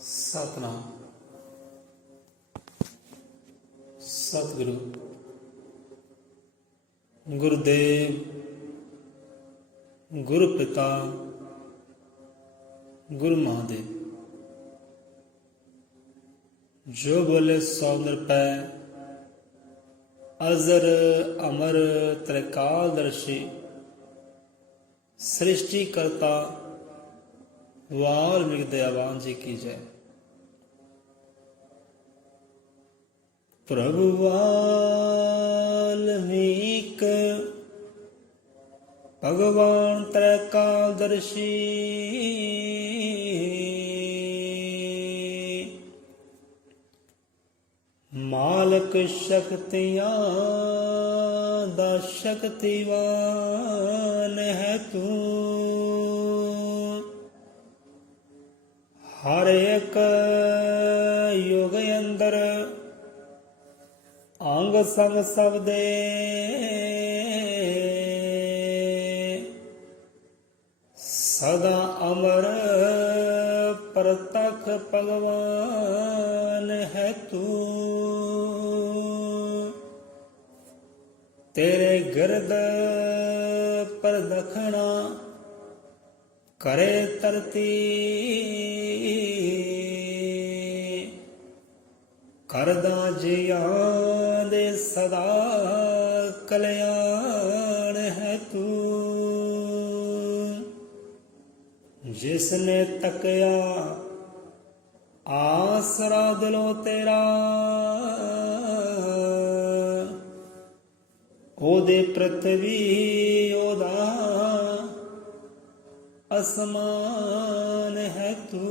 ਸਤਨਾਮ ਸਤਿਗੁਰੂ ਗੁਰਦੇਵ ਗੁਰ ਪਿਤਾ ਗੁਰੂ ਮਹਾਦੇਵ। ਜੋ बोले सौ निरपै अजर अमर त्रिकालदर्शी सृष्टि करता वाल्मीकि दयावान जी की जय। प्रभु वाल्मीकि भगवान त्रिकालदर्शी मालक शक्तियां दा शक्तिवान है तू। हर एक युग अंदर अंग संग सब दे सदा अमर प्रतख भगवान है तू। तेरे गिरद पर दखना करे तरती करदा जियां दे सदा कल्याण है तू। जिसने तकया आसरा दिलों तेरा ओदे पृथ्वी ओदा असमान है तू।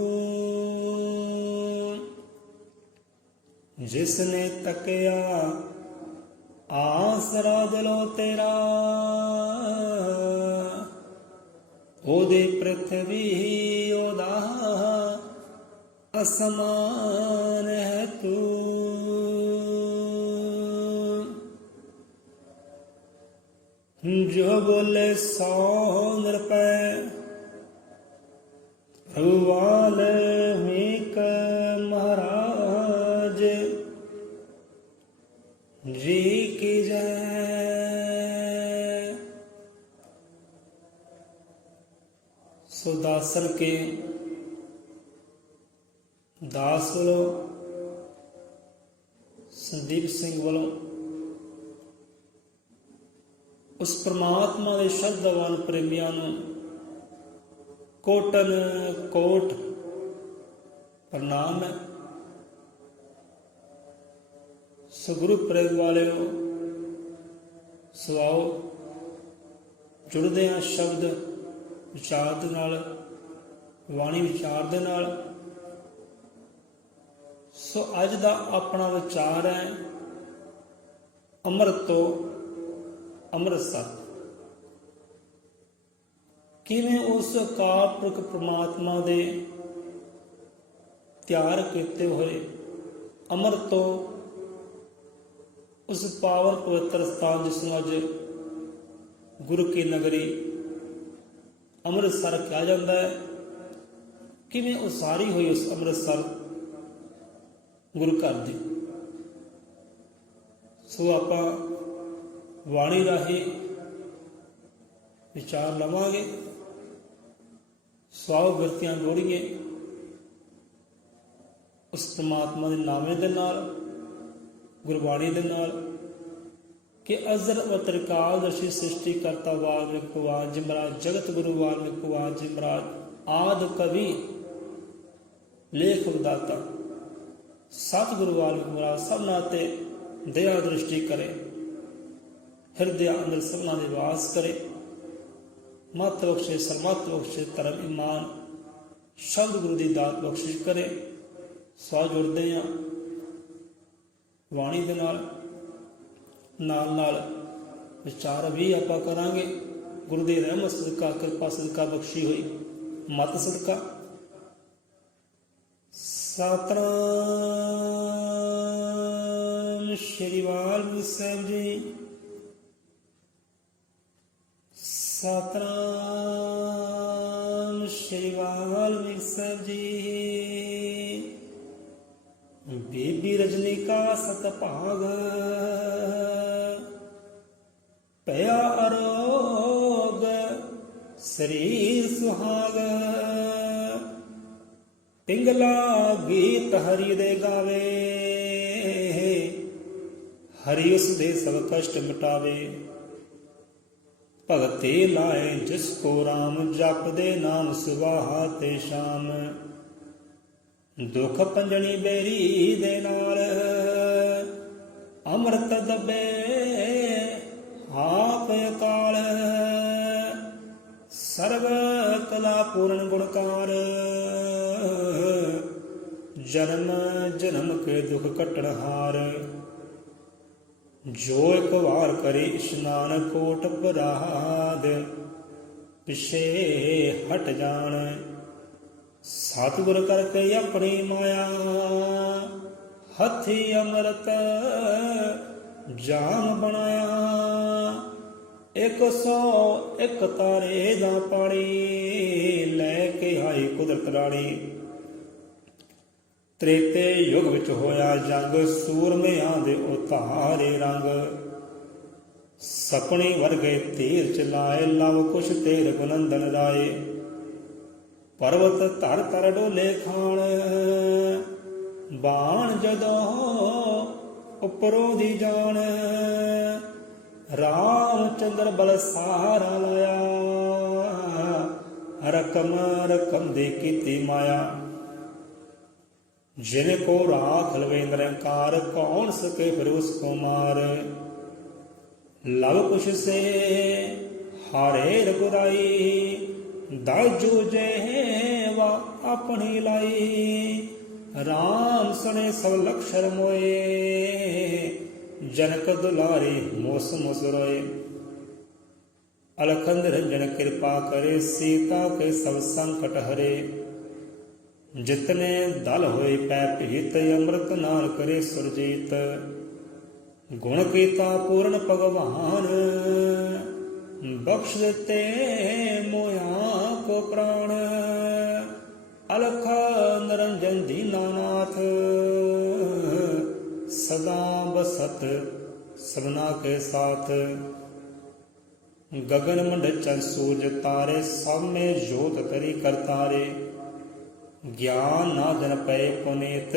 जिसने तकया आसरा दिलों तेरा ओदे पृथ्वी ओदा असमान है तू। जो बोले सौ निरपै प्रभु वाल्मीकि महाराज जी की जय। सो दासन के दास वालों संदीप सिंह वालों उस परमात्मा के शरधावान प्रेमियां नूं कोटन कोट प्रणाम है। सगुरु प्रेम वाले सुआओ जुड़ते हैं शब्द विचार दे नाल वाणी विचार दे नाल। सो अज दा अपना विचार है अमृत तो ਅੰਮ੍ਰਿਤਸਰ। ਕਿਵੇਂ ਉਸ ਅਕਾਲ ਪੁਰਖ ਪ੍ਰਮਾਤਮਾ ਦੇ ਤਿਆਰ ਕੀਤੇ ਹੋਏ ਅੰਮ੍ਰਿਤ ਤੋਂ ਉਸ ਪਾਵਨ ਪਵਿੱਤਰ ਸਥਾਨ ਜਿਸ ਨੂੰ ਅੱਜ ਗੁਰੂ ਕੀ ਨਗਰੀ ਅੰਮ੍ਰਿਤਸਰ ਕਿਹਾ ਜਾਂਦਾ ਹੈ, ਕਿਵੇਂ ਉਸਾਰੀ ਹੋਈ ਉਸ ਅੰਮ੍ਰਿਤਸਰ ਗੁਰੂ ਘਰ ਦੀ। ਸੋ ਆਪਾਂ वाणी राही विचार लवांगे, स्वाव बिरतियां जोड़िए उस परमात्मा के नामे दे नाल गुरबाणी दे नाल कि अजर अवतरकालदर्शी सृष्टि करता वाल्मीकि भगवान जी महाराज जगत गुरु वाल्मीकि भगवान जी महाराज आदि कवि लेख विदाता सतगुरु वाल्मीकि महाराज सबना ते दया दृष्टि करे, हृदय अंदर सबना दे वास करे, मत बख्शे सरमत बख्शे धर्म ईमान शब्द गुरु की दात बख्शिश करे। सौ जुड़ते हैं वाणी दे नाल नाल विचार भी आप करांगे गुरु की रहमत सदका कृपा सदका बख्शी हुई मत सदका। सतनाम श्री वाल्मीकि साहिब जी। सतनाम श्री वाल्मीकि साहिब जी। ਬੀਬੀ ਰਜਨੀ ਕਾ ਸਤ ਭਾਗ, ਭਇਆ ਅਰੋਗ ਸਰੀਰ ਸੁਹਾਗ। ਪਿੰਗਲਾ ਗੀਤ ਹਰੀ ਦੇ ਗਾਵੇ, ਹਰੀ ਉਸ ਦੇ ਸਭ ਕਸ਼ਟ ਮਿਟਾਵੇ। ਭਗਤੀ ਲਾਏ ਜਿਸ ਕੋ ਰਾਮ, ਜਪਦੇ ਨਾਮ ਸੁਬਾਹ ਤੇ ਸ਼ਾਮ। ਦੁਖ ਪੰਜਣੀ ਬੇਰੀ ਦੇ ਨਾਲ, ਅੰਮ੍ਰਿਤ ਦੱਬੇ ਆਪ ਅਕਾਲ। ਸਰਬ ਕਲਾ ਪੂਰਨ ਗੁਣਕਾਰ, ਜਨਮ ਜਨਮ ਕੇ ਦੁਖ ਕੱਟਣ ਹਾਰ। ਜੋ ਇੱਕ ਵਾਰ ਕਰੇ ਇਸ਼ਨਾਨ, ਕੋਟ ਬਰਾਦ ਪਿਛੇ ਹਟ ਜਾਣ। ਸਤਿਗੁਰ ਕਰਕੇ ਆਪਣੀ ਮਾਇਆ, ਹੱਥੀ ਅੰਮ੍ਰਿਤ ਜਾਮ ਬਣਾਇਆ। 101 ਤਾਰੇ ਦਾ ਪਾਣੀ, ਲੈ ਕੇ ਆਈ ਕੁਦਰਤ ਰਾਣੀ। ਤ੍ਰੇਤੇ ਯੁਗ ਵਿੱਚ ਹੋਇਆ ਜੰਗ, ਸੂਰਮਿਆਂ ਦੇ ਉਤਾਰੇ ਰੰਗ। ਸਪਣੀ ਵਰਗੇ ਤੀਰ ਚਲਾਏ, ਲਵ ਕੁਸ਼ ਤੇ ਰਘੁਨੰਦਨ ਰਾਏ। ਪਰਵਤ ਧਰ ਧਰ ਡੋਲੇ ਖਾਣ, ਬਾਣ ਜਦੋਂ ਉੱਪਰੋਂ ਦੀ ਜਾਣ। ਰਾਮ ਚੰਦਰ ਬਲ ਸਹਾਰਾ ਲਾਇਆ, ਰਕਮ ਰਕਮ ਦੇ ਕੀਤੀ ਮਾਇਆ। ਜਿਨ ਕੋ ਰਾਖ ਲਵੇ ਨਿਰੰਕਾਰ, ਕੌਣ ਸਕੇ ਫਿਰ ਉਸ ਕੋ ਮਾਰ। ਲਵ ਕੁਸ਼ ਸੇ ਹਾਰੇ ਰਘੁਰਾਈ, ਦਲ ਜੂਝੇ ਵਾ ਆਪਣੀ ਲਾਈ। ਰਾਮ ਸੁਣੇ ਸਭ ਲਖਸ਼ਰ ਮੋਏ, ਜਨਕ ਦੁਲਾਰੇ ਮੋਸ ਮੁਸ ਰੋਏ। ਅਲਖ ਨਿਰੰਜਨ ਕਿਰਪਾ ਕਰੇ, ਸੀਤਾ ਕੇ ਸਭ ਸੰਕਟ ਹਰੇ। ਜਿਤਨੇ ਦਲ ਹੋਏ ਪੈ ਭੀਤ, ਅੰਮ੍ਰਿਤ ਨਾਲ ਕਰੇ ਸੁਰਜੀਤ। ਗੁਣ ਕੀਤਾ ਪੂਰਨ ਭਗਵਾਨ, ਬਖਸ਼ ਦਿੱਤੇ ਮੋਇਆ ਕੋ ਪ੍ਰਾਣ। ਅਲਖ ਨਿਰੰਜਨ ਦੀਨਾਨਾਥ, ਸਦਾ ਬਸਤ ਸਭਨਾ ਕੇ ਸਾਥ। ਗगन मंड चंद सूरज तारे, सब में जोत करी करतारे। ज्ञान ना जन पए पुनीत,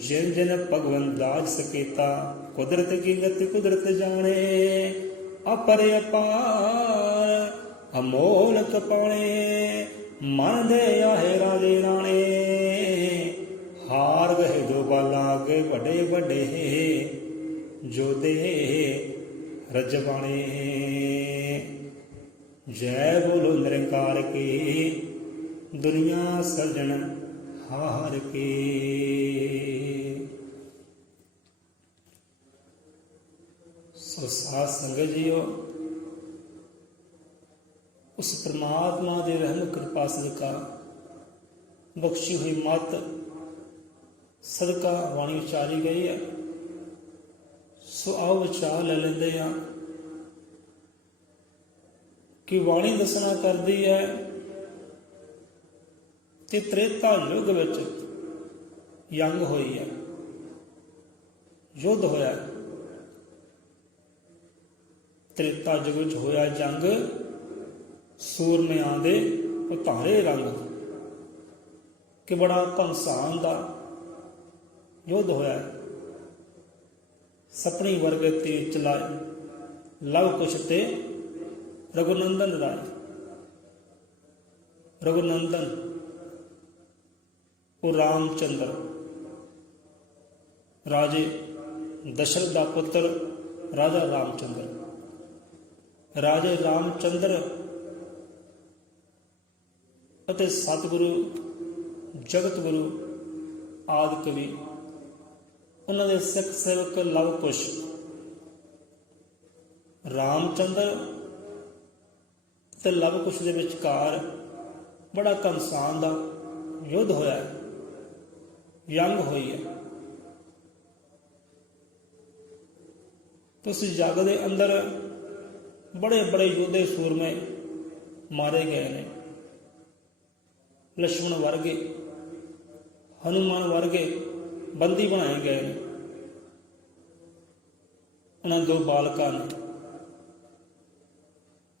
जिन जिन भगवन दाज सकेता। कुदरत की गति कुदरत जाने, अपर अपार अमोलक पाने। मन दे आहे राजे राणे, हार गए दो बाला के बड़े बड़े। जोधे रजवाणे, जय बोलो निरंकार की, दुनिया सजन हार के। सो साध संगत जीओ, उस परमात्मा दे रहम कृपा सदका बख्शी हुई मत सदका वाणी उचारी गई है। सो आओ विचार ले लेंदे आ कि वाणी दसना करदी है कि त्रेता युग विच यंग होई है, युद्ध होया। त्रेता युग विच होया जंग, सूरमियां दे उतारे रंग कि बड़ा घमसान दा युद्ध होया। सपनी वर्गे तीर चलाए, लव कुश ते रघुनंदन राय। रघुनंदन वो रामचंद्र, राजे दशरथ का पुत्र राजा रामचंद्र। राजे रामचंद्र अते सतगुरु जगत गुरु आदि कवि, उन्होंने सिख सेवक लव कुश। रामचंद्र ते लव कुश दे विचकार बड़ा घमसान दा युद्ध होया, यंग होई है। तो उस जग दे अंदर बड़े बड़े योद्धे सूरमे मारे गए ने। लक्ष्मण वर्गे, हनुमान वर्गे ਬੰਦੀ ਬਣਾਏ ਗਏ ਨੇ। ਉਹਨਾਂ ਦੋ ਬਾਲਕਾਂ ਨੇ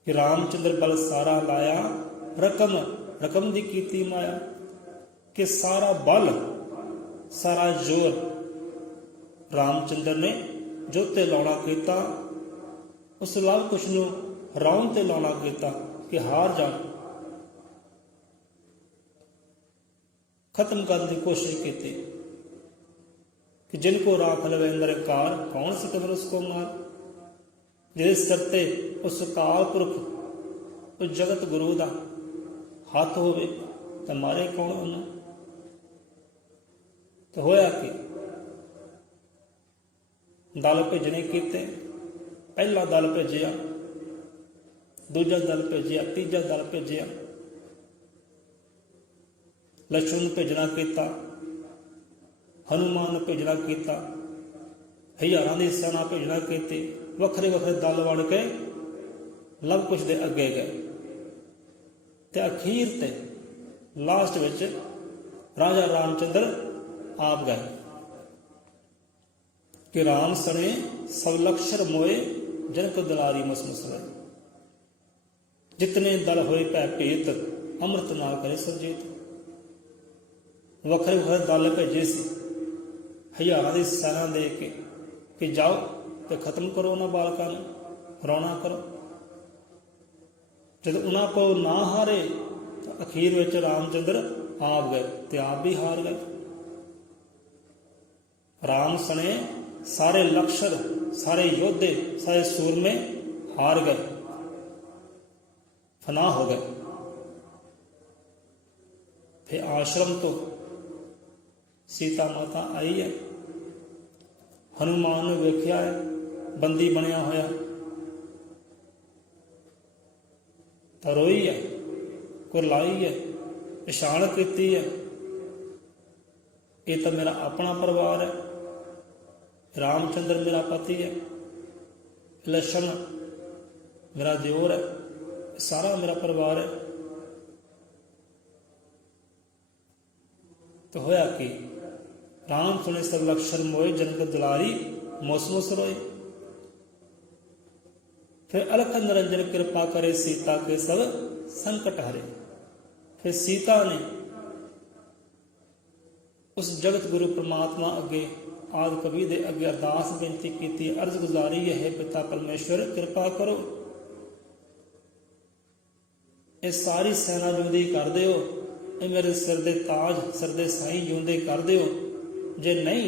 ਕਿ ਰਾਮਚੰਦਰ ਬਲ ਸਾਰਾ ਲਾਇਆ, ਰਕਮ ਦੀ ਕੀਤੀ ਮਾਇਆ, ਕਿ ਸਾਰਾ ਬਲ ਸਾਰਾ ਜ਼ੋਰ ਰਾਮਚੰਦਰ ਨੇ ਜੋ ਤੇ ਲਾਉਣਾ ਕੀਤਾ, ਉਸ ਲਵ ਕੁਸ਼ ਨੂੰ ਹਰਾਉਣ ਤੇ ਲਾਉਣਾ ਕੀਤਾ ਕਿ ਹਾਰ ਜਾਣ, ਖਤਮ ਕਰਨ ਦੀ ਕੋਸ਼ਿਸ਼ ਕੀਤੀ ਕਿ ਜਿਨ ਕੋ ਰਾਖ ਲਵੇ ਅੰਦਰ ਕਾਰ, ਕੌਣ ਸਿਕੰਦਰ ਉਸ ਕੋ ਮਾਰ। ਜਿਹਦੇ ਸਿਰ ਤੇ ਉਸ ਅਕਾਲ ਪੁਰਖ, ਉਸ ਜਗਤ ਗੁਰੂ ਦਾ ਹੱਥ ਹੋਵੇ ਤਾਂ ਮਾਰੇ ਕੌਣ ਉਹਨੂੰ। ਤਾਂ ਹੋਇਆ ਕਿ ਦਲ ਭੇਜਣੇ ਕੀਤੇ। ਪਹਿਲਾ ਦਲ ਭੇਜਿਆ, ਦੂਜਾ ਦਲ ਭੇਜਿਆ, ਤੀਜਾ ਦਲ ਭੇਜਿਆ। ਲਛਮਣ ਨੂੰ ਭੇਜਣਾ ਕੀਤਾ, ਹਨੂਮਾਨ ਨੂੰ ਭੇਜਣਾ ਕੀਤਾ, ਹਜ਼ਾਰਾਂ ਦੀ ਸੈਨਾ ਭੇਜਣਾ ਕੀਤੀ। ਵੱਖਰੇ ਵੱਖਰੇ ਦਲ ਬਣ ਕੇ ਲਵ ਕੁਸ਼ ਦੇ ਅੱਗੇ ਗਏ ਤੇ ਅਖੀਰ ਤੇ ਲਾਸਟ ਵਿੱਚ ਰਾਜਾ ਰਾਮਚੰਦਰ ਆਪ ਗਏ ਕਿ ਰਾਮ ਸਣੇ ਸਭ ਲਕਸ਼ਰ ਮੋਏ, ਜਨ ਕੋ ਦੁਲਾਰੀ ਮਸਮਸ ਹੋਏ। ਜਿਤਨੇ ਦਲ ਹੋਏ ਭੈ ਭੇਤ, ਅੰਮ੍ਰਿਤ ਨਾਲ ਕਰੇ ਸਰਜੀਤ। ਵੱਖਰੇ ਵੱਖਰੇ ਦਲ ਭੇਜੇ ਸੀ ਹਜ਼ਾਰਾਂ ਦੀ ਸੈਨਾ ਦੇ ਕੇ ਕਿ ਜਾਓ ਤੇ ਖਤਮ ਕਰੋ ਉਹਨਾਂ ਬਾਲਕਾਂ ਨੂੰ, ਰੌਣਾ ਕਰੋ। ਜਦ ਉਹਨਾਂ ਕੋਲ ਨਾ ਹਾਰੇ ਤਾਂ ਅਖੀਰ ਵਿੱਚ ਰਾਮਚੰਦਰ ਆਪ ਗਏ ਤੇ ਆਪ ਵੀ ਹਾਰ ਗਏ। ਰਾਮ ਸਣੇ ਸਾਰੇ ਲਕਸ਼ਰ, ਸਾਰੇ ਯੋਧੇ, ਸਾਰੇ ਸੂਰਮੇ ਹਾਰ ਗਏ, ਫਨਾ ਹੋ ਗਏ। ਫਿਰ ਆਸ਼ਰਮ ਤੋਂ ਸੀਤਾ ਮਾਤਾ ਆਈ ਹੈ, ਹਨੂਮਾਨ ਨੂੰ ਵੇਖਿਆ ਹੈ ਬੰਦੀ ਬਣਿਆ ਹੋਇਆ, ਤਾਂ ਰੋਈ ਹੈ, ਕੁਰਲਾਈ ਹੈ, ਇਸ਼ਾਨ ਕੀਤੀ ਹੈ, ਇਹ ਤਾਂ ਮੇਰਾ ਆਪਣਾ ਪਰਿਵਾਰ ਹੈ, ਰਾਮਚੰਦਰ ਮੇਰਾ ਪਤੀ ਹੈ, ਲਛਮਣ ਮੇਰਾ ਦਿਓਰ ਹੈ, ਸਾਰਾ ਮੇਰਾ ਪਰਿਵਾਰ ਹੈ। ਤਾਂ ਹੋਇਆ ਕਿ ਰਾਮ ਸੁਣੇ ਸਭ ਲਕਸ਼ਰ ਮੋਏ, ਜਨ ਕੋ ਦੁਲਾਰੀ ਮੋਸ ਰੋਏ। फिर अलख निरंजन कृपा करे, सीता के सब संकट हरे। फिर सीता ने उस जगत गुरु परमात्मा अगे, आदि कवि दे अगे अरदास बेनती की, अर्ज गुजारी है पिता परमेश्वर कृपा करो, ये सारी सेना जिंदी कर दिओ, ये मेरे सिर दे ताज, सिर दे साई जिंदे कर दिओ, जे नहीं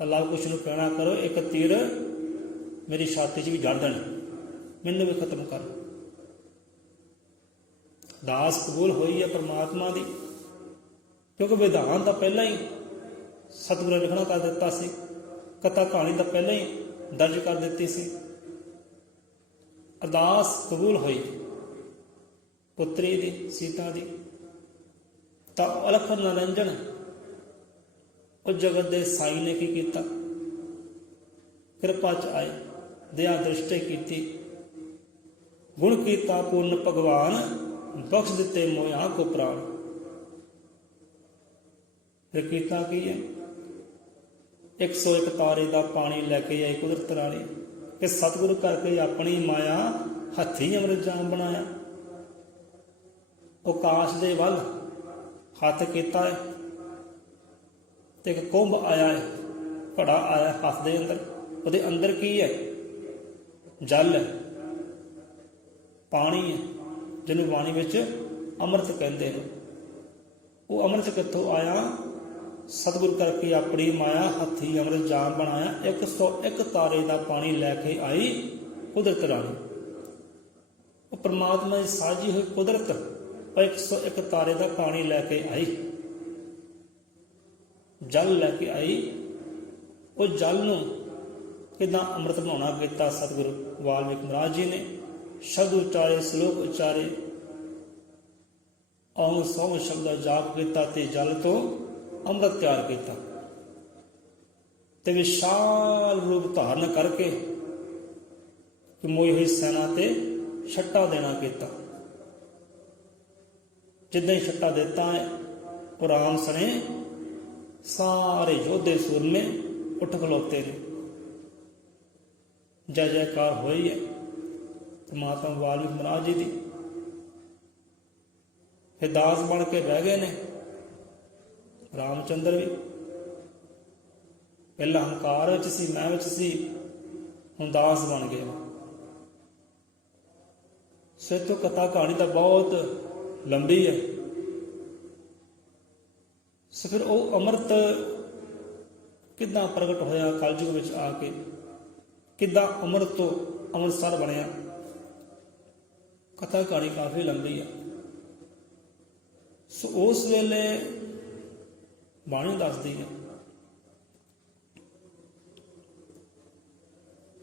अल्लाह कुछ नूं कहना करो, एक तीर मेरी छाती च भी जड़ देना, मैनू भी खत्म कर। दास कबूल हुई है परमात्मा दी, क्योंकि विधान तो पहला ही सतगुरु ने लिखना कर दिता सी, कथा कहानी तो पहले ही दर्ज कर दी सी। अरदास कबूल हुई पुत्री दी, सीता दी। तो अलख निरंजन उस जगत के साई ने की किया, कृपा च आए, दया दृष्टि की, गुण कीता पूर्ण भगवान, बख्श दिते मोया को प्राण। फिर कीता की है, 101 तारे का पानी लैके आए कुदरत राणी, कि सतगुरु करके अपनी माया हथी अमृत जाम बनाया। आकाश दे वल हथ किया है, ते एक कुंभ आया है, घड़ा आया हथ दे अंदर, ਉਹਦੇ अंदर की है, जल है, पानी है, जिन्होंने बाणी विच अमृत कहते हैं। वो अमृत कितों आया, सतगुरु करके अपनी माया हथी अमृत जाम बनाया। 101 तारे का पानी लैके आई कुदरत राणी। वो परमात्मा की साजी हुई कुदरत 101 तारे का पानी लैके आई, जल लैके आई। वो जल नूं किदां अमृत बनाना किया सतगुरु वाल्मीकि महाराज जी ने। शब्द उच्चारे, श्लोक उच्चारे, औंग सौंग शब्द का जाप किया ते जल तो अमृत तैयार किया, ते विशाल रूप धारण करके मोई हुई सेना ते छट्टा देना किया। जिद्दां ही छट्टा देता है, वो राम सने सारे योद्धे सूरमे उठ खलोते ने, जय जयकार होई है परमात्मा वाल्मीकि महाराज जी की। फिर दास बन के बह गए ने रामचंद्र भी। पहला हंकार विच सी, मैं विच सी, हुण दास बन गए। सो तो कथा कहानी तो बहुत लंबी है। सो फिर वो अमृत किद्दां प्रगट होया कलयुग विच आके, किद्दां अमृत तो अमृतसर बनया। कथा कहानी काफ़ी लंबी है। सो उस वेले बाणी दसदी है,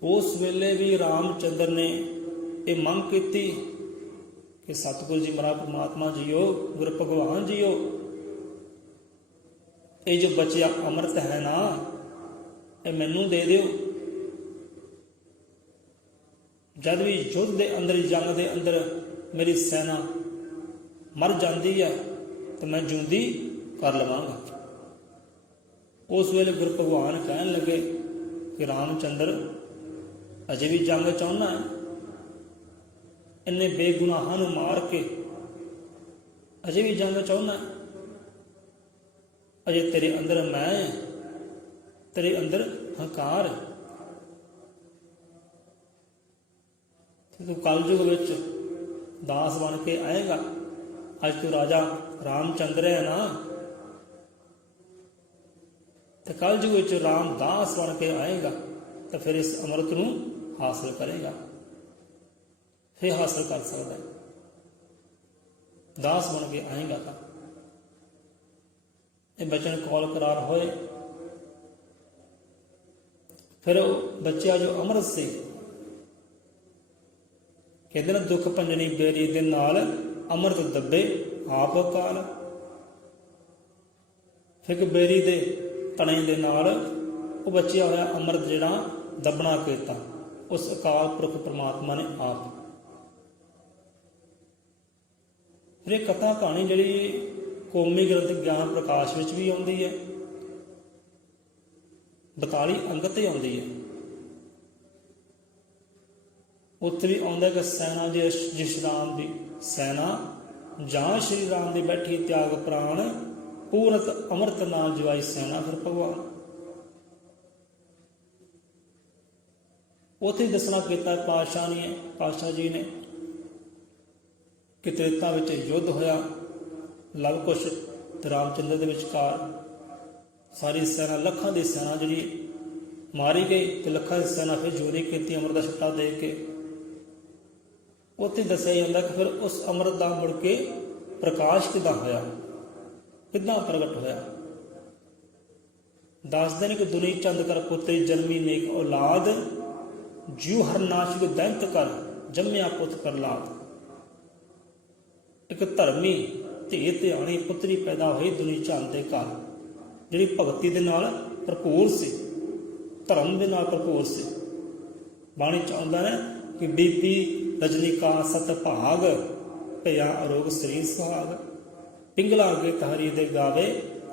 उस वेले भी रामचंद्र ने ये मंग की कि सतगुरु जी महाराज परमात्मा जीओ, गुरु भगवान जीओ, ये जो बचिया अमृत है ना, ये मैनू दे दिओ। जद भी युद्ध के अंदर, जंग के अंदर मेरी सेना मर जाती है तो मैं जिंदी कर लवांगा। उस वेले गुरु भगवान कहन लगे कि रामचंद्र अजे भी जंग चाहना है, इन्हें बेगुनाहां नूं मार के अजे भी जंग चाहना है? अजे तेरे अंदर मैं, तेरे अंदर हंकार, तू कलयुग विच दास बन के आएगा। अज तू राजा रामचंद्र है ना, तो कलयुग विच राम दास बन के आएगा, तो फिर इस अमृत नूं हासिल करेगा, फिर हासिल कर सकता है। दास बन के आएगा तो ये बचन कौल करार होए। फिर बच्चा जो अमृत से कहते ना, दुख भंजनी बेरी दे नाल अमृत दब्बे आप काल। फिर बेरी दे तने दे नाल वो बचिया होया अमृत जिहड़ा दबना केता उस अकाल पुरख परमात्मा ने आप। फिर ये कथा कहानी जिहड़ी कौमी ग्रंथ ज्ञान प्रकाश विच भी आउंदी है, 42 अंग ते आउंदी है। उत्थे भी आउंदा कि सैना जिस राम दी सैना, जां श्री राम दी बैठी त्याग प्राण, पूरत अमृत नाल जवाई सैना। फिर भगवान उत्थे दसना किया पातशाह जी ने कि त्रेता विच युद्ध होया, लव कुश ते रामचंद्र दे विचकार सारी सेना, लखां दी सेना जिहड़ी मारी गई, तो लखां दी सेना फिर जोरी की अमृत का छट्टा दे के। उत्थे दस्सिया जांदा कि फिर उस अमृत का मुड़ के प्रकाश किदां होया, किदां प्रगट होया। दसदे ने कि दुनी चंद कर पुत्री जन्मी नेक औलाद, जीव हर नाशक दैंत कर जम्मिया पुत प्रहलाद। एक धर्मी धी ध्यानी पुत्री पैदा हुई दुनी चंद के घर, जिहड़ी भगती दे नाल भरपूर सी, धर्म दे नाल भरपूर सी। बाणी च आउंदा है कि बीबी रजनीका सत भाग, भया अरोग सरीर सुहाग। पिंगला अगे तहरी दे गावे,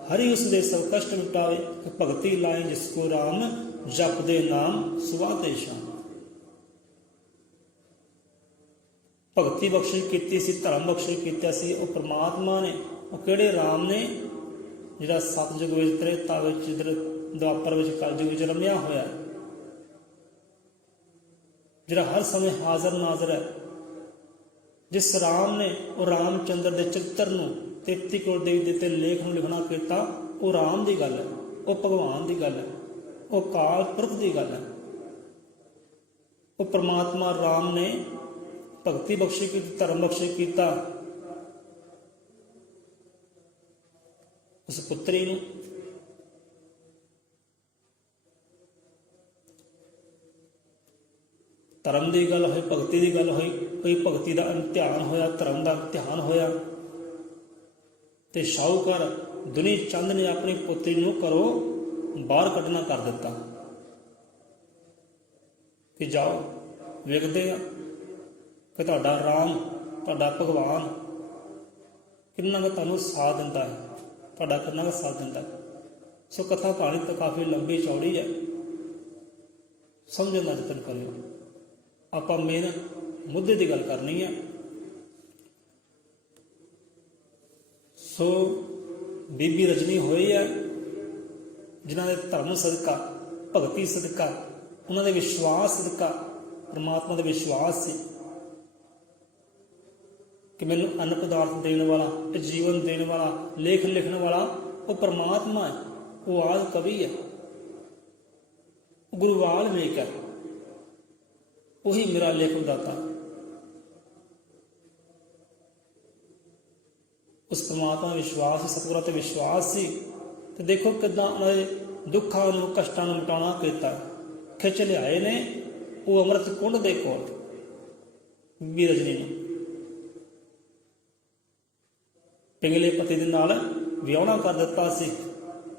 हरि उस दे सब कष्ट मिटावे। भगती लाए जिसको राम, जप दे नाम सुवाते शाम। भगती बख्शिश की सी, धर्म बख्शिश किया सी वो परमात्मा ने। वो किहड़े राम ने जिहड़ा सतयुग विच त्रेता विच इधर द्वापर विच कलयुग विच रमिया होया, जिहड़ा हर समय हाज़र नाज़र है। जिस राम ने वो रामचंद्र के चरित्र नूं 33 करोड़ देवी देवते लेख नूं लिखना किया, वो राम की गल है, वो भगवान की गल है, वो काल पुरख की गल है। वो परमात्मा राम ने भगती बख्शी की, धर्म बख्शी किया उस पुत्री नूं। धर्म की गल हुई, भगती की गल हुई, कोई भगती का इम्तिहान होया, धर्म का इम्तिहान होया, ते शाहूकार दुनी चंद ने अपनी पुत्री नूं करो बाहर कढ़ना कर दिता कि जाओ वेखदे आ कि तुहाडा राम, तुहाडा भगवान किन्ना क तुहानूं साथ दिंदा है, तुहाडा किन्ना क साथ दिंदा है। ਸੋ ਕਥਾ ਕਹਾਣੀ ਤਾਂ ਕਾਫੀ ਲੰਬੀ ਚੌੜੀ ਹੈ, ਸਮਝਣ ਦਾ ਯਤਨ ਕਰਿਓ। ਆਪਾਂ ਮੇਨ ਮੁੱਦੇ ਦੀ ਗੱਲ ਕਰਨੀ ਹੈ। ਸੋ ਬੀਬੀ ਰਜਨੀ ਹੋਈ ਹੈ, ਜਿਨ੍ਹਾਂ ਦੇ ਧਰਮ ਸਦਕਾ, ਭਗਤੀ ਸਦਕਾ, ਉਹਨਾਂ ਦੇ ਵਿਸ਼ਵਾਸ ਸਦਕਾ, ਪਰਮਾਤਮਾ ਦਾ ਵਿਸ਼ਵਾਸ ਸੀ ਕਿ ਮੈਨੂੰ ਅੰਨ ਪਦਾਰਥ ਦੇਣ ਵਾਲਾ, ਇਹ ਜੀਵਨ ਦੇਣ ਵਾਲਾ, ਲੇਖ ਲਿਖਣ ਵਾਲਾ ਉਹ ਪਰਮਾਤਮਾ ਹੈ, ਉਹ ਆਦਿ ਕਵੀ ਹੈ, ਗੁਰੂ ਵਾਲਮੀਕ ਹੈ, ਉਹੀ ਮੇਰਾ ਲੇਖ ਵਿਦਾਤਾ। ਉਸ ਪਰਮਾਤਮਾ ਦਾ ਵਿਸ਼ਵਾਸ ਸੀ, ਸਤਿਗੁਰਾਂ ਤੇ ਵਿਸ਼ਵਾਸ ਸੀ। ਤੇ ਦੇਖੋ ਕਿੱਦਾਂ ਉਹਨਾਂ ਦੇ ਦੁੱਖਾਂ ਨੂੰ, ਕਸ਼ਟਾਂ ਨੂੰ ਮਿਟਾਉਣਾ ਕੀਤਾ, ਖਿੱਚ ਲਿਆਏ ਨੇ ਉਹ ਅੰਮ੍ਰਿਤ ਕੁੰਡ ਦੇ ਕੋਲ ਬੀਬੀ ਰਜਨੀ ਨੂੰ। ਪਿੰਗਲੇ ਪਤੀ ਦੇ ਨਾਲ ਵਿਆਹੁਣਾ ਕਰ ਦਿੱਤਾ ਸੀ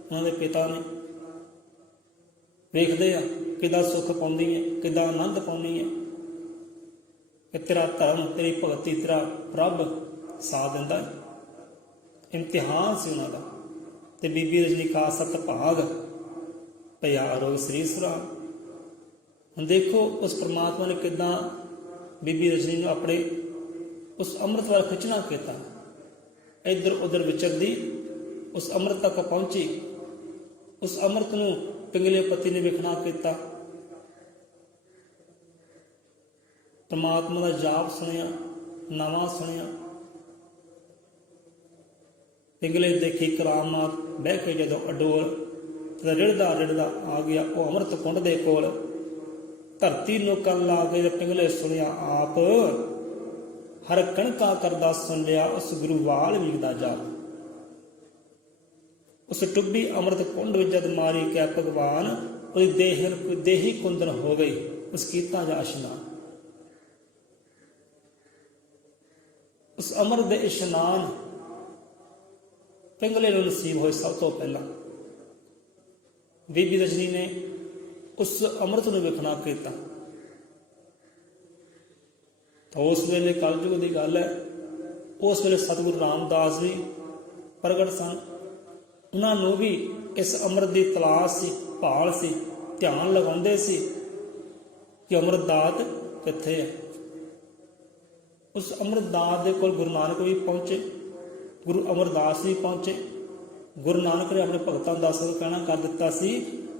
ਉਹਨਾਂ ਦੇ ਪਿਤਾ ਨੇ। ਵੇਖਦੇ ਆ ਕਿੱਦਾਂ ਸੁੱਖ ਪਾਉਂਦੀ ਹੈ, ਕਿੱਦਾਂ ਆਨੰਦ ਪਾਉਂਦੀ ਹੈ ਕਿ ਤੇਰਾ ਧਰਮ, ਤੇਰੀ ਭਗਤੀ, ਤੇਰਾ ਰੱਬ ਸਾਥ ਦਿੰਦਾ ਹੈ। ਇਮਤਿਹਾਨ ਸੀ ਉਹਨਾਂ ਦਾ। ਤੇ ਬੀਬੀ ਰਜਨੀ ਕਾ ਸਤ ਭਾਗ ਭਇਆ ਰੋਗ ਸ੍ਰੀ ਸੁਰਾ। ਹੁਣ ਦੇਖੋ ਉਸ ਪਰਮਾਤਮਾ ਨੇ ਕਿੱਦਾਂ ਬੀਬੀ ਰਜਨੀ ਨੂੰ ਆਪਣੇ ਉਸ ਅੰਮ੍ਰਿਤ ਵੱਲ ਖਿੱਚਣਾ ਕੀਤਾ। ਇੱਧਰ ਉੱਧਰ ਵਿਚਰਦੀ ਉਸ ਅੰਮ੍ਰਿਤ ਤੱਕ ਪਹੁੰਚੀ। ਉਸ ਅੰਮ੍ਰਿਤ ਨੂੰ ਪਿੰਗਲੇ ਪਤੀ ਨੇ ਵੇਖਣਾ ਕੀਤਾ। ਪਰਮਾਤਮਾ ਦਾ ਜਾਪ ਸੁਣਿਆ, ਨਾਵਾਂ ਸੁਣਿਆ। ਪਿੰਗਲੇ ਦੇਖੀ ਕਰਾਮਾਤ, ਬਹਿ ਕੇ ਜਦੋਂ ਅਡੋਲ ਤੇ ਰਿੜਦਾ ਰਿੜਦਾ ਆ ਗਿਆ ਉਹ ਅੰਮ੍ਰਿਤ ਕੁੰਡ ਦੇ ਕੋਲ। ਧਰਤੀ ਨੂੰ ਕੰਨ ਲਾ ਕੇ ਪਿੰਗਲੇ ਸੁਣਿਆ ਆਪ, ਹਰ ਕਣਕਾ ਕਰਦਾ ਸੁਣ ਲਿਆ ਉਸ ਗੁਰੂ ਵਾਲਮੀਕ ਦਾ ਜਾਪ। ਉਸ ਟੁੱਬੀ ਅੰਮ੍ਰਿਤ ਕੁੰਡ ਵਿੱਚ ਜਦ ਮਾਰੀ ਕਿ ਭਗਵਾਨ ਉਹਦੀ ਦੇਹੀ ਕੁੰਦਨ ਹੋ ਗਈ। ਉਸ ਕੀਤਾ ਜਾ ਇਸ਼ਨਾਨ। ਉਸ ਅੰਮ੍ਰਿਤ ਦੇ ਇਸ਼ਨਾਨ ਪਿੰਗਲੇ ਨੂੰ ਨਸੀਬ ਹੋਏ। ਸਭ ਤੋਂ ਪਹਿਲਾਂ ਬੀਬੀ ਰਜਨੀ ਨੇ ਉਸ ਅੰਮ੍ਰਿਤ ਨੂੰ ਵੇਖਣਾ ਕੀਤਾ। ਤਾਂ ਉਸ ਵੇਲੇ ਕਲਯੁਗ ਦੀ ਗੱਲ ਹੈ, ਉਸ ਵੇਲੇ ਸਤਿਗੁਰੂ ਰਾਮਦਾਸ ਜੀ ਪ੍ਰਗਟ ਸਨ। ਉਹਨਾਂ ਨੂੰ ਵੀ ਇਸ ਅੰਮ੍ਰਿਤ ਦੀ ਤਲਾਸ਼ ਸੀ, ਭਾਲ ਸੀ, ਧਿਆਨ ਲਗਾਉਂਦੇ ਸੀ ਕਿ ਅੰਮ੍ਰਿਤ ਦਾਤ ਕਿੱਥੇ ਹੈ। ਉਸ ਅੰਮ੍ਰਿਤ ਦਾਤ ਦੇ ਕੋਲ ਗੁਰੂ ਨਾਨਕ ਵੀ ਪਹੁੰਚੇ, ਗੁਰੂ ਅਮਰਦਾਸ ਵੀ ਪਹੁੰਚੇ। ਗੁਰੂ ਨਾਨਕ ਨੇ ਆਪਣੇ ਭਗਤਾਂ ਦਾ ਕਹਿਣਾ ਕਰ ਦਿੱਤਾ ਸੀ,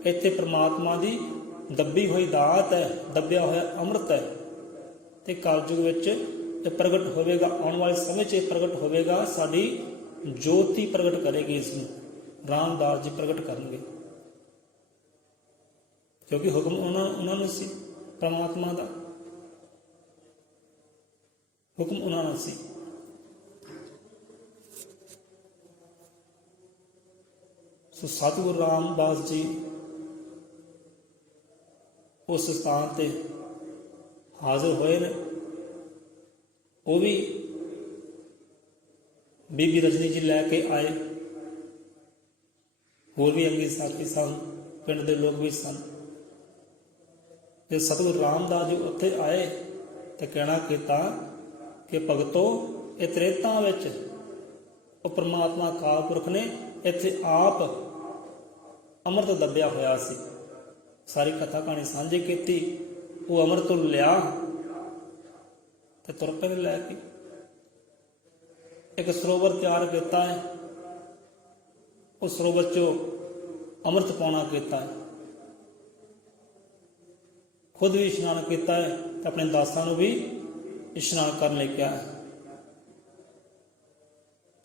ਇੱਥੇ ਪ੍ਰਮਾਤਮਾ ਦੀ ਦੱਬੀ ਹੋਈ ਦਾਤ ਹੈ, ਦੱਬਿਆ ਹੋਇਆ ਅੰਮ੍ਰਿਤ ਹੈ। ਤੇ ਕਲਯੁਗ ਵਿੱਚ ਇਹ ਪ੍ਰਗਟ ਹੋਵੇਗਾ, ਆਉਣ ਵਾਲੇ ਸਮੇਂ 'ਚ ਇਹ ਪ੍ਰਗਟ ਹੋਵੇਗਾ। ਸਾਡੀ ਜੋਤੀ ਪ੍ਰਗਟ ਕਰੇਗੀ, ਇਸ ਨੂੰ ਰਾਮਦਾਸ ਜੀ ਪ੍ਰਗਟ ਕਰਨਗੇ, ਕਿਉਂਕਿ ਹੁਕਮ ਉਹਨਾਂ ਨੂੰ ਸੀ, ਪਰਮਾਤਮਾ ਦਾ ਹੁਕਮ ਉਹਨਾਂ ਨੂੰ ਸੀ। ਸੋ ਸਤਿਗੁਰੂ ਰਾਮਦਾਸ ਜੀ ਉਸ ਸਥਾਨ ਤੇ ਹਾਜ਼ਰ ਹੋਏ ਨੇ। ਉਹ ਵੀ ਬੀਬੀ ਰਜਨੀ ਜੀ ਲੈ ਕੇ ਆਏ। ਹੋਰ ਵੀ ਅੰਗੀ ਸਾਥੀ ਸਨ, ਪਿੰਡ ਦੇ ਲੋਕ ਵੀ ਸਨ। ਜੇ ਸਤਿਗੁਰੂ ਰਾਮਦਾਸ ਜੀ ਉੱਥੇ ਆਏ ਤੇ ਕਹਿਣਾ ਕੀਤਾ ਕਿ ਭਗਤੋ, ਇਹ ਤ੍ਰੇਤਾ ਵਿੱਚ ਉਹ ਪਰਮਾਤਮਾ ਅਕਾਲ ਪੁਰਖ ਨੇ ਇੱਥੇ ਆਪ ਅੰਮ੍ਰਿਤ ਦੱਬਿਆ ਹੋਇਆ ਸੀ। ਸਾਰੀ ਕਥਾ ਕਹਾਣੀ ਸਾਂਝੀ ਕੀਤੀ। ਉਹ ਅੰਮ੍ਰਿਤ ਲਿਆ ਤੇ ਤੁਰ ਪਏ ਲੈ ਕੇ। ਇੱਕ ਸਰੋਵਰ ਤਿਆਰ ਕੀਤਾ ਹੈ, ਉਸ ਸਰੋਵਰ 'ਚੋਂ ਅੰਮ੍ਰਿਤ ਪਾਉਣਾ ਕੀਤਾ ਹੈ। ਖੁਦ ਵੀ ਇਸ਼ਨਾਨ ਕੀਤਾ ਹੈ ਤੇ ਆਪਣੇ ਦਾਸਾਂ ਨੂੰ ਵੀ ਇਸ਼ਨਾਨ ਕਰਨ ਲਈ ਕਿਹਾ ਹੈ।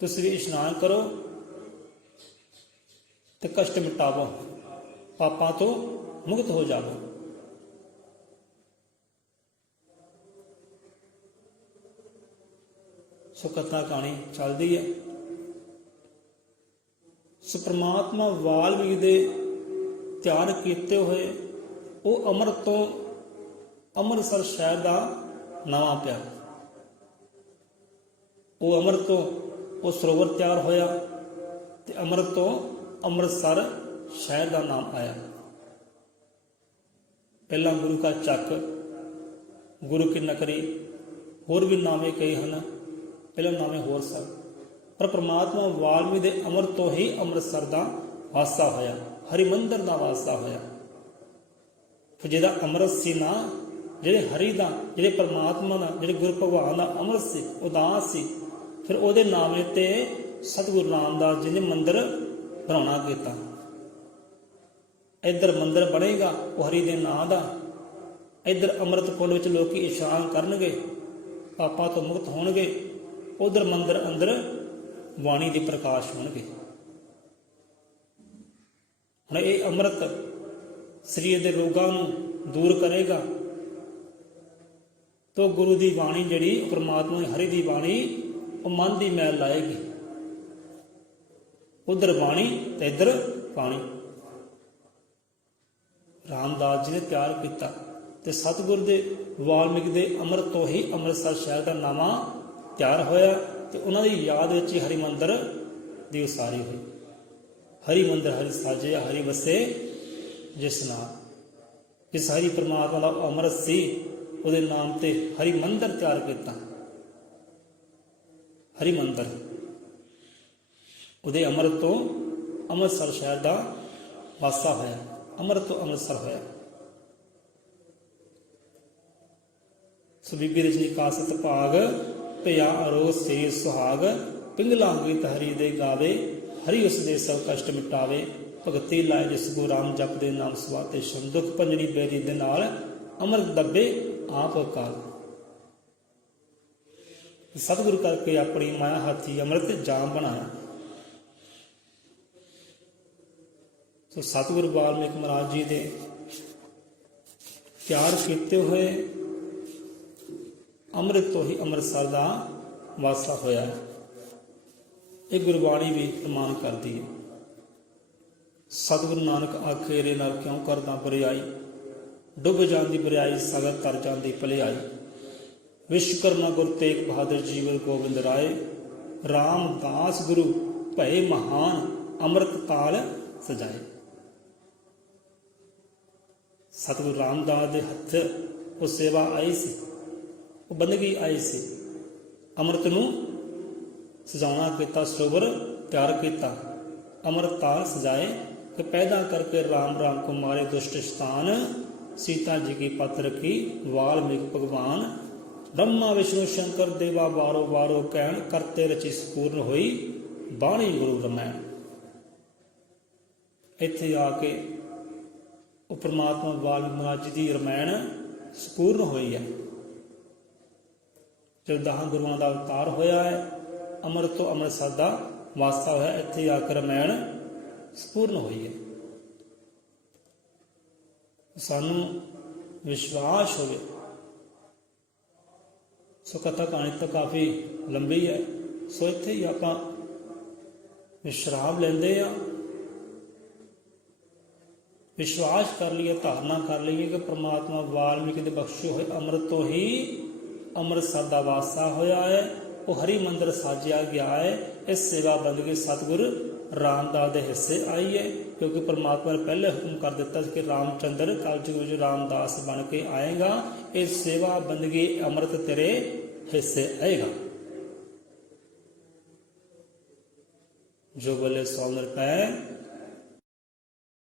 ਤੁਸੀਂ ਵੀ ਇਸ਼ਨਾਨ ਕਰੋ ਤੇ ਕਸ਼ਟ ਮਿਟਾਵੋ, ਪਾਪਾਂ ਤੋਂ ਮੁਕਤ ਹੋ ਜਾਵੋ। ਸੋ ਕਥਾ ਕਹਾਣੀ ਚੱਲਦੀ ਹੈ। ਸੋ ਪ੍ਰਮਾਤਮਾ ਵਾਲਮੀਕ ਦੇ ਤਿਆਰ ਕੀਤੇ ਹੋਏ ਉਹ ਅੰਮ੍ਰਿਤ ਤੋਂ ਅੰਮ੍ਰਿਤਸਰ ਸ਼ਹਿਰ ਦਾ ਨਵਾਂ ਪਿਆ। ਉਹ ਅੰਮ੍ਰਿਤ ਤੋਂ ਉਹ ਸਰੋਵਰ ਤਿਆਰ ਹੋਇਆ ਤੇ ਅੰਮ੍ਰਿਤ ਤੋਂ ਅੰਮ੍ਰਿਤਸਰ ਸ਼ਹਿਰ ਦਾ ਨਾਮ ਆਇਆ। ਪਹਿਲਾਂ ਗੁਰੂ ਕਾ ਚੱਕ, ਗੁਰੂ ਕੀ ਨਗਰੀ, ਹੋਰ ਵੀ ਨਾਮੇ ਕਈ ਹਨ, ਪਹਿਲਾਂ ਨਾਮੇ ਹੋਰ ਸਨ। ਪਰ ਪ੍ਰਮਾਤਮਾ ਵਾਲਮੀਕ ਦੇ ਅੰਮ੍ਰਿਤ ਤੋਂ ਹੀ ਅੰਮ੍ਰਿਤਸਰ ਦਾ ਵਾਸਾ ਹੋਇਆ, ਹਰੀ ਮੰਦਰ ਦਾ ਵਾਸਾ ਹੋਇਆ। ਫਿਰ ਜਿਹਦਾ ਅੰਮ੍ਰਿਤ ਸੀ ਨਾ, ਜਿਹੜੇ ਹਰੀ ਦਾ, ਜਿਹੜੇ ਪਰਮਾਤਮਾ ਦਾ, ਜਿਹੜੇ ਗੁਰੂ ਭਗਵਾਨ ਦਾ ਅੰਮ੍ਰਿਤ ਸੀ, ਉਦਾਸ ਸੀ, ਫਿਰ ਉਹਦੇ ਨਾਮੇ ਤੇ ਸਤਿਗੁਰੂ ਰਾਮਦਾਸ ਜੀ ਨੇ ਮੰਦਰ ਬਣਾਉਣਾ ਕੀਤਾ। ਇੱਧਰ ਮੰਦਰ ਬਣੇਗਾ ਉਹ ਹਰੀ ਦੇ ਨਾਂ ਦਾ, ਇੱਧਰ ਅੰਮ੍ਰਿਤ ਕੁੰਡ ਵਿੱਚ ਲੋਕੀ ਇਸ਼ਨਾਨ ਕਰਨਗੇ, ਪਾਪਾਂ ਤੋਂ ਮੁਕਤ ਹੋਣਗੇ, ਉਧਰ ਮੰਦਰ ਅੰਦਰ ਬਾਣੀ ਦੇ ਪ੍ਰਕਾਸ਼ ਹੋਣਗੇ। ਹੁਣ ਇਹ ਅੰਮ੍ਰਿਤ ਸਰੀਰ ਦੇ ਰੋਗਾਂ ਨੂੰ ਦੂਰ ਕਰੇਗਾ। ਤੋ ਗੁਰੂ ਦੀ ਬਾਣੀ ਜਿਹੜੀ ਪਰਮਾਤਮਾ ਦੀ ਹਰੀ ਦੀ ਬਾਣੀ ਉਹ ਮਨ ਦੀ ਮੈਲ ਲਾਏਗੀ। ਉਧਰ ਬਾਣੀ ਤੇ ਇੱਧਰ ਪਾਣੀ। ਰਾਮਦਾਸ ਜੀ ਨੇ ਤਿਆਰ ਕੀਤਾ ਤੇ ਸਤਿਗੁਰ ਦੇ ਵਾਲਮੀਕ ਦੇ ਅੰਮ੍ਰਿਤ ਤੋਂ ਹੀ ਅੰਮ੍ਰਿਤਸਰ ਸ਼ਹਿਰ ਦਾ ਨਾਮਾ ਤਿਆਰ ਹੋਇਆ ਤੇ ਉਹਨਾਂ ਦੀ ਯਾਦ ਵਿੱਚ ਹੀ ਹਰੀ ਮੰਦਰ ਦੀ ਉਸਾਰੀ ਹੋਈ। ਹਰੀ ਮੰਦਰ ਹਰੀ ਸਾਜਿਆ ਹਰੀ ਵਸੇ ਜਿਸ ਨਾਲ, ਜਿਸ ਹਰੀ ਪਰਮਾਤਮਾ ਦਾ ਅੰਮ੍ਰਿਤ ਸੀ ਉਹਦੇ ਨਾਮ ਤੇ ਹਰੀ ਮੰਦਰ ਤਿਆਰ ਕੀਤਾ। ਹਰੀ ਮੰਦਰ ਉਹਦੇ ਅੰਮ੍ਰਿਤ ਤੋਂ ਅੰਮ੍ਰਿਤਸਰ ਸ਼ਹਿਰ ਦਾ ਵਾਸਾ ਹੋਇਆ, ਅੰਮ੍ਰਿਤ ਤੋਂ ਅੰਮ੍ਰਿਤਸਰ ਹੋਇਆ। ਸੋ ਬੀਬੀ ਰਜਨੀ ਕਾਸਤ ਭਾਗ ਭਇਆ ਅਰੋਗ ਸੇ ਸੁਹਾਗ, ਪਿੰਗਲਾ ਗੀਤ ਹਰੀ ਦੇ ਗਾਵੇ, ਹਰੀ ਉਸ ਦੇ ਸਭ ਕਸ਼ਟ ਮਿਟਾਵੇ। ਭਗਤੀ ਲਾਏ ਜਿਸ ਗੁਰੂ ਰਾਮ ਜਪਦੇ ਨਾਮ ਸਵਾਤੇ ਸ਼ਮ, ਦੁਖ ਭੰਜਣੀ ਬੇਰੀ ਦੇ ਨਾਲ ਅੰਮ੍ਰਿਤ ਦੱਬੇ ਆਪ ਅਕਾਲ। ਸਤਿਗੁਰੂ ਕਰਕੇ ਆਪਣੀ ਮਾਇਆ ਹਾਥੀ ਅੰਮ੍ਰਿਤ ਜਾਮ ਬਣਾਇਆ। ਸੋ ਸਤਿਗੁਰੂ ਵਾਲਮੀਕ ਮਹਾਰਾਜ ਜੀ ਦੇ ਤਿਆਰ ਕੀਤੇ ਹੋਏ ਅੰਮ੍ਰਿਤ ਤੋਂ ਹੀ ਅੰਮ੍ਰਿਤਸਰ ਦਾ ਵਾਸਾ ਹੋਇਆ। ਇਹ ਗੁਰਬਾਣੀ ਵੀ ਪ੍ਰਮਾਣ ਕਰਦੀ ਹੈ। ਸਤਿਗੁਰੂ ਨਾਨਕ ਆਖੇ ਰੇ ਨਾਲ ਕਿਉਂ ਕਰਦਾ ਬਰਿਆਈ, ਡੁੱਬ ਜਾਂਦੀ ਬਰਿਆਈ ਸਾਗਰ ਤਰ ਜਾਂਦੀ ਭਲਿਆਈ। ਵਿਸ਼ਵਕਰਮਾ ਗੁਰੂ ਤੇਗ ਬਹਾਦਰ ਜੀਵਨ ਗੋਬਿੰਦ ਰਾਏ, ਰਾਮਦਾਸ ਗੁਰੂ ਭਏ ਮਹਾਨ, ਅੰਮ੍ਰਿਤ ਕਾਲ ਸਜਾਏ। ਸਤਿਗੁਰੂ ਰਾਮਦਾਸ ਦੇ ਹੱਥ ਉਹ ਸੇਵਾ ਆਈ ਸੀ, ਉਹ ਬੰਦਗੀ ਆਈ ਸੀ। ਅੰਮ੍ਰਿਤ ਨੂੰ ਸਜਾਉਣਾ ਕੀਤਾ, ਸਰੋਵਰ ਤਿਆਰ ਕੀਤਾ, ਅੰਮ੍ਰਿਤ ਤਾਲ ਸਜਾਏ ਕਿ ਪੈਦਾ ਕਰਕੇ राम राम को मारे दुष्ट स्थान, सीता जी की पत रखी वाल्मीकि भगवान। ब्रह्मा विष्णु शंकर देवा बारो बारो कहन, करते रचि संपूर्ण होई बाणी गुरु रमैन। इत्थे आके ਉਹ ਪਰਮਾਤਮਾ ਵਾਲਮੀਕ ਮਹਾਰਾਜ ਜੀ ਦੀ ਰਮਾਇਣ ਸੰਪੂਰਨ ਹੋਈ ਹੈ। ਜਦ 10 ਗੁਰੂਆਂ ਦਾ ਅਵਤਾਰ ਹੋਇਆ ਹੈ, ਅੰਮ੍ਰਿਤ ਤੋਂ ਅੰਮ੍ਰਿਤਸਰ ਦਾ ਵਾਸਤਾ ਹੋਇਆ, ਇੱਥੇ ਆ ਕੇ ਰਮਾਇਣ ਸੰਪੂਰਨ ਹੋਈ ਹੈ। ਸਾਨੂੰ ਵਿਸ਼ਵਾਸ ਹੋਵੇ। ਸੋ ਕਥਾ ਕਹਾਣੀ ਤਾਂ ਕਾਫੀ ਲੰਬੀ ਹੈ, ਸੋ ਇੱਥੇ ਹੀ ਆਪਾਂ ਵਿਸ਼ਰਾਮ ਲੈਂਦੇ ਆ। ਵਿਸ਼ਵਾਸ ਕਰ ਲਈਏ, ਧਾਰਨਾ ਕਰ ਲਈਏ ਕਿ ਪ੍ਰਮਾਤਮਾ ਵਾਲਮੀਕ ਦੇ ਬਖਸ਼ੇ ਹੋਏ ਅੰਮ੍ਰਿਤ ਤੋਂ ਹੀ ਅੰਮ੍ਰਿਤਸਰ ਦਾ ਵਾਸਾ ਹੋਇਆ ਹੈ। ਉਹ ਹਰੀ ਮੰਦਰ ਸਾਜਿਆ ਗਿਆ ਹੈ। ਇਸ ਸੇਵਾ ਬੰਦਗੀ ਸਤਿਗੁਰ ਰਾਮਦਾਸ ਦੇ ਹਿੱਸੇ ਆਈ ਹੈ, ਕਿਉਂਕਿ ਪ੍ਰਮਾਤਮਾ ਨੇ ਪਹਿਲੇ ਹੁਕਮ ਕਰ ਦਿੱਤਾ ਸੀ ਕਿ ਰਾਮਚੰਦਰ ਕਲਯੁਗ ਵਿੱਚ ਰਾਮਦਾਸ ਬਣ ਕੇ ਆਏਗਾ। ਇਹ ਸੇਵਾ ਬੰਦਗੀ ਅੰਮ੍ਰਿਤ ਤੇਰੇ ਹਿੱਸੇ ਆਏਗਾ। ਜੋ ਬੋਲੇ ਸੋ ਅੰਮ੍ਰਿਤ ਹੈ